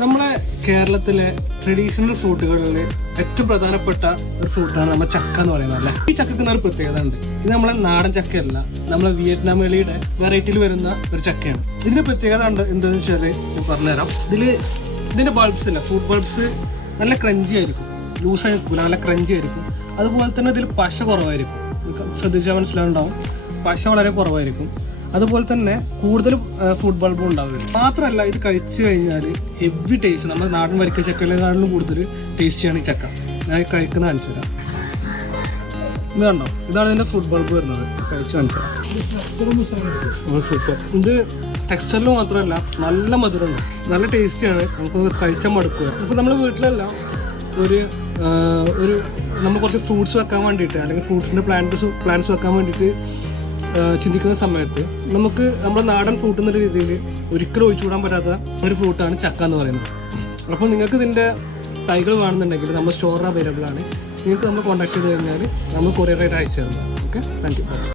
നമ്മുടെ കേരളത്തിലെ ട്രഡീഷണൽ ഫ്രൂട്ടുകളിൽ ഏറ്റവും പ്രധാനപ്പെട്ട ഒരു ഫ്രൂട്ടാണ് നമ്മുടെ ചക്ക എന്ന് പറയുന്നത് അല്ലേ. ഈ ചക്കക്ക് ഒരു പ്രത്യേകത ഉണ്ട്. ഇത് നമ്മളെ നാടൻ ചക്കയല്ല, നമ്മളെ വിയറ്റ്നാം വെളിയുടെ വെറൈറ്റിയിൽ വരുന്ന ഒരു ചക്കയാണ്. ഇതിന്റെ പ്രത്യേകത ഉണ്ട് എന്താണെന്ന് വെച്ചാൽ ഞാൻ പറഞ്ഞുതരാം. ഇതിന്റെ ബൾബ്സ് ഇല്ല, ഫ്രൂട്ട് ബൾബ്സ് നല്ല ക്രഞ്ചി ആയിരിക്കും, ലൂസായി നിൽക്കില്ല, നല്ല ക്രഞ്ചി ആയിരിക്കും. അതുപോലെ തന്നെ ഇതിൽ പശ കുറവായിരിക്കും, ശ്രദ്ധിച്ചാൽ മനസ്സിലാവുണ്ടാവും, പശ വളരെ കുറവായിരിക്കും. അതുപോലെ തന്നെ കൂടുതൽ ഫ്രൂട്ട് ബൾബും ഉണ്ടാവില്ല. മാത്രമല്ല ഇത് കഴിച്ചു കഴിഞ്ഞാൽ ഹെവി ടേസ്റ്റ്, നമ്മുടെ നാടൻ വരിക്ക ചക്കയിലേക്കാളും കൂടുതൽ ടേസ്റ്റിയാണ് ഈ ചക്ക. ഞാൻ കഴിക്കുന്ന കാണിച്ചു തരാം. ഇത് കണ്ടോ, ഇതാണ് ഇതിൻ്റെ ഫ്രൂട്ട് ബൾബ് വരുന്നത്. കഴിച്ച് കാണിച്ചു തരാം. സൂപ്പർ. ഇത് ടെക്സ്ചറിൽ മാത്രമല്ല നല്ല മധുരമാണ്, നല്ല ടേസ്റ്റിയാണ്. നമുക്ക് കഴിച്ചാൽ മടുക്കുക. ഇപ്പോൾ നമ്മുടെ വീട്ടിലെല്ലാം ഒരു നമ്മൾ കുറച്ച് ഫ്രൂട്ട്സ് വെക്കാൻ വേണ്ടിയിട്ട് അല്ലെങ്കിൽ ഫ്രൂട്ട്സിൻ്റെ പ്ലാന്റ്സ് വെക്കാൻ വേണ്ടിയിട്ട് ചിന്തിക്കുന്ന സമയത്ത് നമുക്ക് നമ്മുടെ നാടൻ ഫ്രൂട്ട് എന്നുള്ള രീതിയിൽ ഒരിക്കലും ഒഴിച്ചുകൂടാൻ പറ്റാത്ത ഒരു ഫ്രൂട്ടാണ് ചക്ക എന്ന് പറയുന്നത്. അപ്പോൾ നിങ്ങൾക്ക് ഇതിൻ്റെ തൈകൾ വേണമെന്നുണ്ടെങ്കിൽ നമ്മുടെ സ്റ്റോറിൽ അവൈലബിൾ ആണ്. നിങ്ങൾക്ക് നമ്മൾ കോൺടാക്ട് ചെയ്ത് കഴിഞ്ഞാൽ നമ്മൾ കൊറിയറായിട്ട് അയച്ചു തരുന്നത്. Okay, thank you.